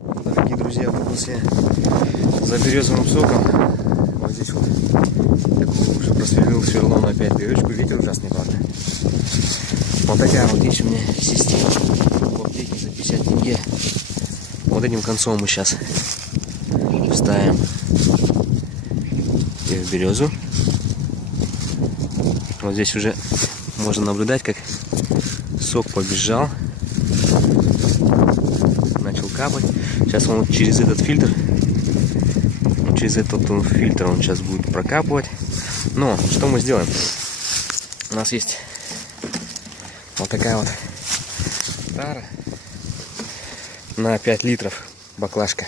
Дорогие друзья, выбрался за березовым соком. Вот здесь вот такую уже просверлил сверлом опять дырочку. Ветер ужасный, правда. Вот такая вот есть у меня система в аптеке за 50 тенге. Вот этим концом мы сейчас вставим и в березу. Вот здесь уже можно наблюдать, как сок побежал, начал капать. Сейчас он через этот фильтр, он сейчас будет прокапывать. Но что мы сделаем? У нас есть вот такая вот тара на 5 литров баклажка.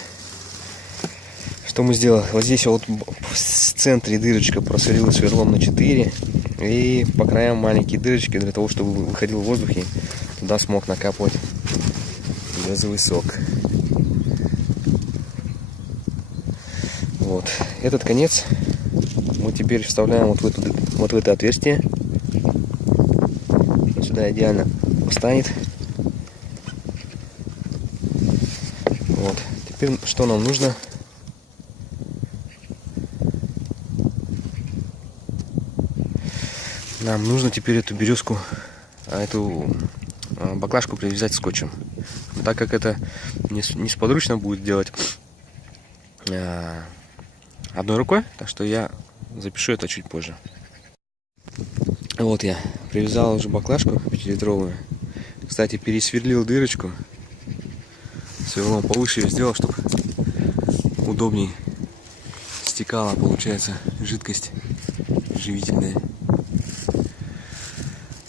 Что мы сделали? Вот здесь вот в центре дырочка просверлила сверлом на 4. И по краям маленькие дырочки, для того, чтобы выходил воздух и туда смог накапывать березовый сок. Вот. Этот конец мы теперь вставляем вот в это отверстие. Сюда идеально встанет. Вот. Теперь что нам нужно? Нам нужно теперь эту березку, эту баклажку привязать скотчем. Так как это несподручно будет делать одной рукой, так что я запишу это чуть позже. Вот я привязал уже баклажку 5-литровую. Кстати, пересверлил дырочку. Сверлом повыше ее сделал, чтобы удобней стекала, получается, жидкость живительная.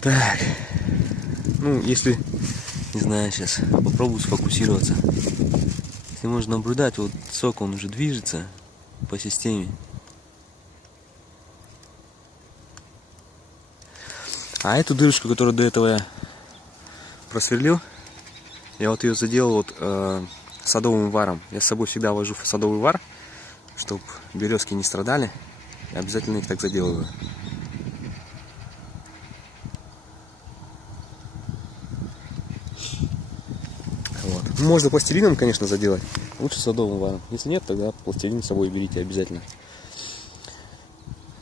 Так, ну, если, не знаю, сейчас попробую сфокусироваться. Если можно наблюдать, вот сок, он уже движется по системе. А эту дырочку, которую до этого я просверлил, я вот ее заделал вот садовым варом. Я с собой всегда вожу садовый вар, чтобы березки не страдали. Я обязательно их так заделываю. Вот. Можно пластилином, конечно, заделать. Лучше садовым варом. Если нет, тогда пластилин с собой берите обязательно.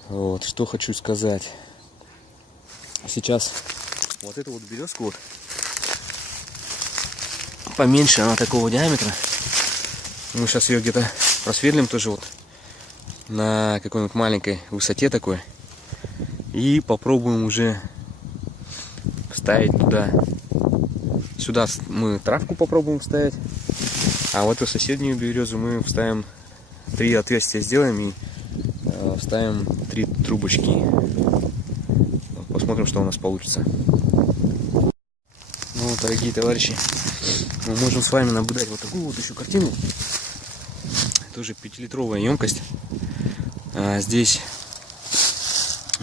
Вот, что хочу сказать. Сейчас вот эту вот березку вот поменьше, она такого диаметра. Мы сейчас ее где-то просверлим тоже вот на какой-нибудь маленькой высоте такой. И попробуем уже вставить туда. Сюда мы травку попробуем вставить. А вот эту соседнюю березу мы вставим 3 отверстия, сделаем и вставим 3 трубочки. Посмотрим, что у нас получится. Ну, дорогие товарищи, мы можем с вами наблюдать вот такую вот еще картину. Тоже 5-литровая емкость. Здесь,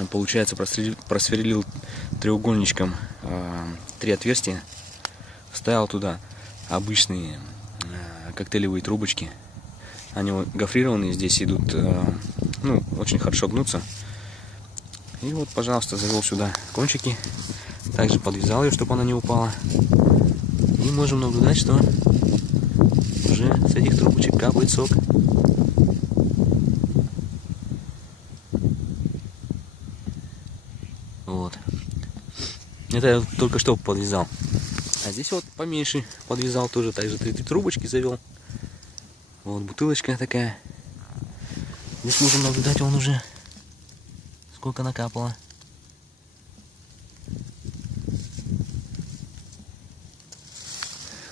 получается, просверлил треугольничком 3 отверстия. Вставил туда обычные коктейлевые трубочки. Они гофрированные, здесь идут, ну, очень хорошо гнутся. И вот, пожалуйста, завел сюда кончики. Также подвязал ее, чтобы она не упала. И можем наблюдать, что уже с этих трубочек капает сок. Вот. Это я только что подвязал. А здесь вот поменьше подвязал тоже. Также 3 трубочки завел. Вот бутылочка такая. Здесь можем наблюдать, он уже сколько накапало.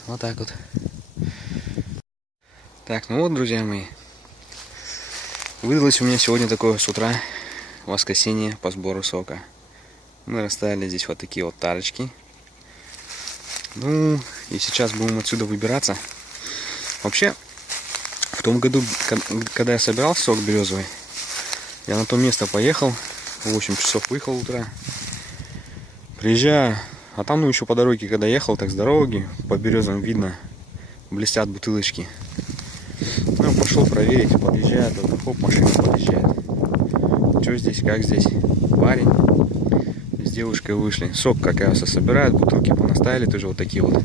Вот так вот. Так, ну вот, друзья мои. Выдалось у меня сегодня такое с утра воскресенье по сбору сока. Мы расставили здесь вот такие вот тарочки. Ну, и сейчас будем отсюда выбираться. Вообще, в том году, когда я собирал сок березовый, я на то место поехал, в 8 часов выехал утра. Приезжаю, а там, ну, еще по дороге, когда ехал, так с дороги, по березам видно, блестят бутылочки. Ну, пошел проверить, подъезжает, хоп, машина подъезжает. Что здесь, как здесь? Парень с девушкой вышли. Сок, как раз, собирают, бутылки понаставили, тоже вот такие вот.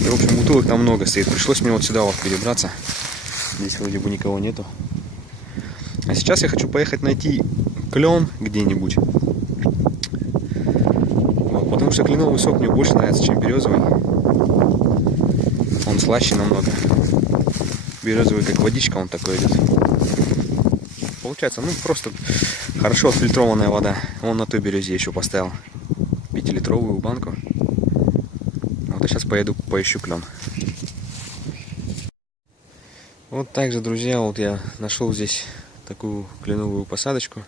И, в общем, бутылок там много стоит. Пришлось мне вот сюда вот перебраться. Здесь вроде бы никого нету. А сейчас я хочу поехать найти клен где-нибудь. Вот, потому что кленовый сок мне больше нравится, чем березовый. Он слаще намного. Березовый как водичка, он такой идет. Получается, ну просто хорошо отфильтрованная вода. Он на той березе еще поставил 5-литровую банку. Вот я сейчас поеду поищу клен. Вот так же, друзья, вот я нашел здесь такую кленовую посадочку.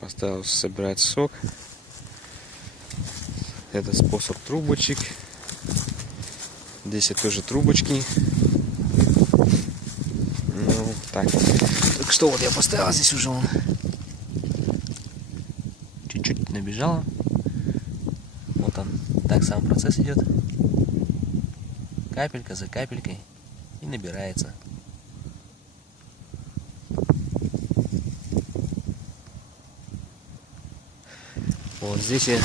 Поставил собирать сок. Это способ трубочек. Здесь тоже трубочки. Ну, так. Так что вот я поставил здесь уже он. Чуть-чуть набежало. Вот он. Так сам процесс идет. Капелька за капелькой. И набирается. Вот здесь я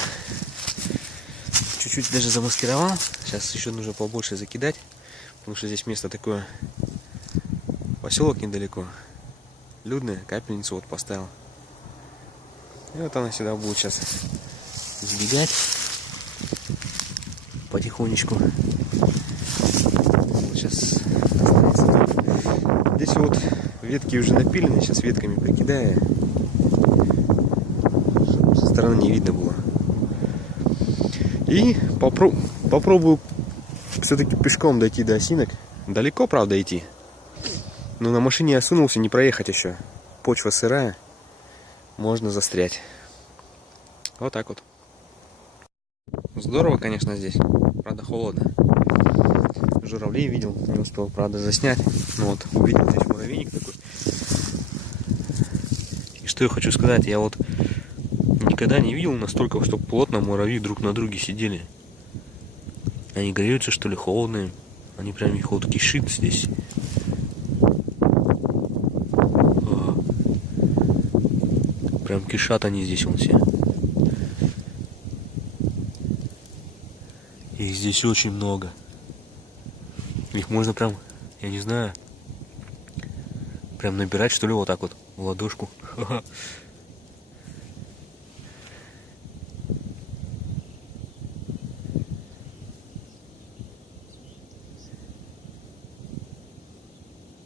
чуть-чуть даже замаскировал. Сейчас еще нужно побольше закидать. Потому что здесь место такое. Поселок недалеко. Людная, капельницу вот поставил. И вот она сюда будет сейчас сбегать. Потихонечку. Вот сейчас останется. Здесь вот ветки уже напилены. Сейчас ветками прикидаю. Чтобы со стороны не видно было. И попробую все-таки пешком дойти до осинок. Далеко, правда, идти. Но на машине я сунулся, не проехать еще. Почва сырая. Можно застрять. Вот так вот. Здорово, конечно, здесь. Правда, холодно. Журавлей видел, не успел, правда, заснять. Ну вот, увидел здесь муравейник такой. И что я хочу сказать, я вот никогда не видел настолько, чтобы плотно муравьи друг на друге сидели. Они греются, что ли, холодные. Они прям их вот кишит здесь. Прям кишат они здесь вон все. Их здесь очень много. Их можно прям, я не знаю, прям набирать, что ли, вот так вот в ладошку.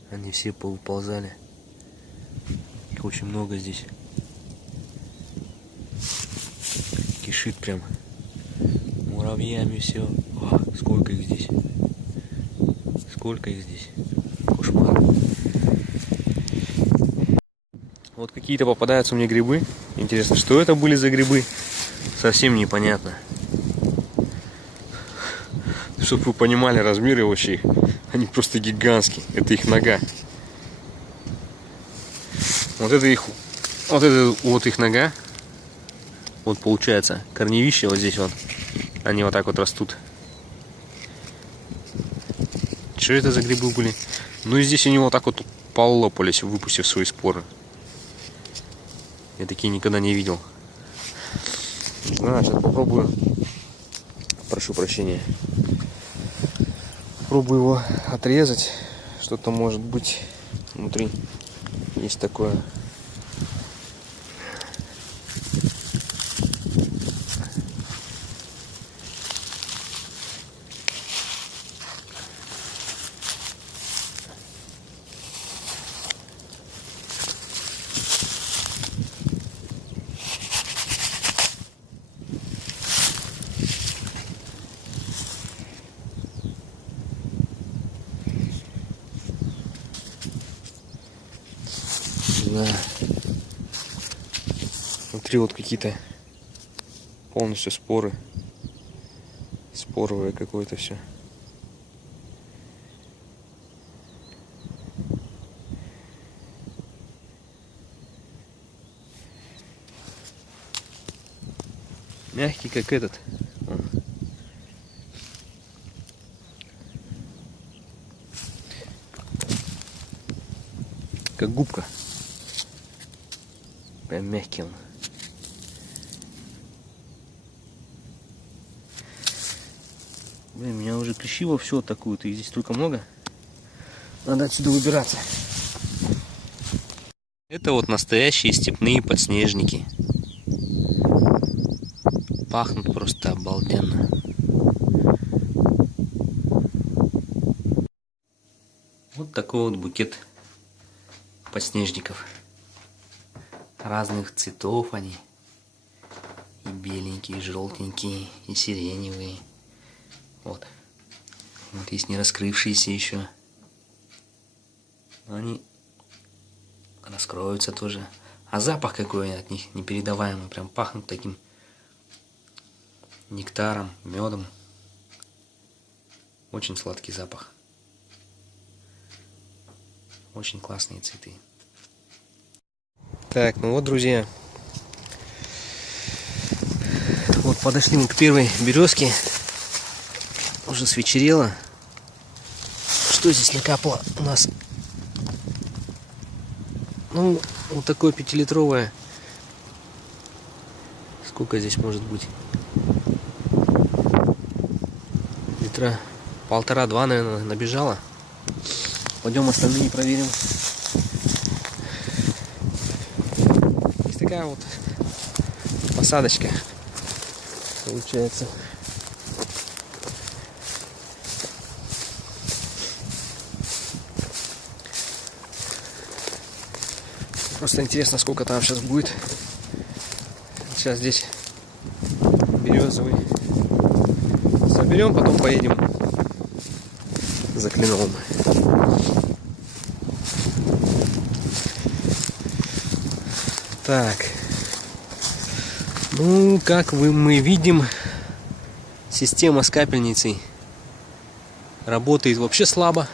Они все поуползали. Их очень много здесь. Кишит прям муравьями все. О, сколько их здесь. Сколько их здесь. Кошмар. Вот какие-то попадаются мне грибы. Интересно, что это были за грибы? Совсем непонятно. Чтобы вы понимали размеры вообще. Они просто гигантские. Это их нога. Вот это их нога. Вот получается корневища вот здесь вот. Они вот так вот растут. Что это за грибы были? Ну и здесь они вот так вот полопались, выпустив свои споры. Я такие никогда не видел. Не знаю, сейчас попробую. Прошу прощения. Попробую его отрезать. Что-то может быть внутри. Есть такое. Да. Внутри вот какие-то полностью споры. Споровое какое-то все. Мягкий, как этот. Как губка. Прям мягкий он. Блин, меня уже клещи во все атакуют, их здесь столько много. Надо отсюда выбираться. Это вот настоящие степные подснежники. Пахнут просто обалденно. Вот такой вот букет подснежников. Разных цветов они. И беленькие, и желтенькие, и сиреневые. Вот. Вот есть не раскрывшиеся еще. Они раскроются тоже. А запах какой от них непередаваемый. Прям пахнут таким нектаром, медом. Очень сладкий запах. Очень классные цветы. Так, ну вот, друзья. Вот подошли мы к первой березке. Уже свечерело. Что здесь накапало у нас? Ну, вот такое 5-литровое. Сколько здесь может быть? Литра 1,5-2, наверное, набежало. Пойдем остальные проверим. Есть такая вот посадочка. Получается. Просто интересно, сколько там сейчас будет. Сейчас здесь березовый соберем, потом поедем за кленовым. Так. Ну, как мы видим, система с капельницей работает вообще слабо.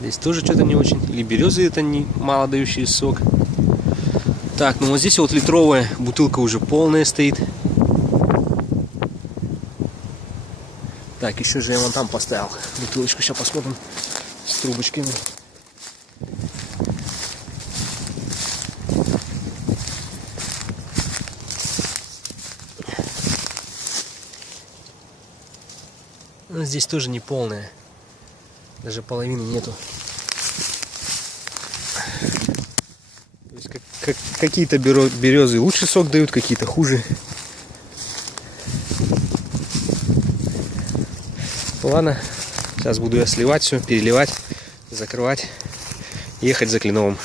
Здесь тоже что-то не очень. Или березы это не мало дающие сок. Так, ну вот здесь вот литровая бутылка уже полная стоит. Так, еще же я вон там поставил бутылочку. Сейчас посмотрим с трубочками. Но здесь тоже не полная. Даже половины нету. То есть какие-то березы лучше сок дают, какие-то хуже. Ладно, сейчас буду я сливать все, переливать, закрывать, ехать за кленовым.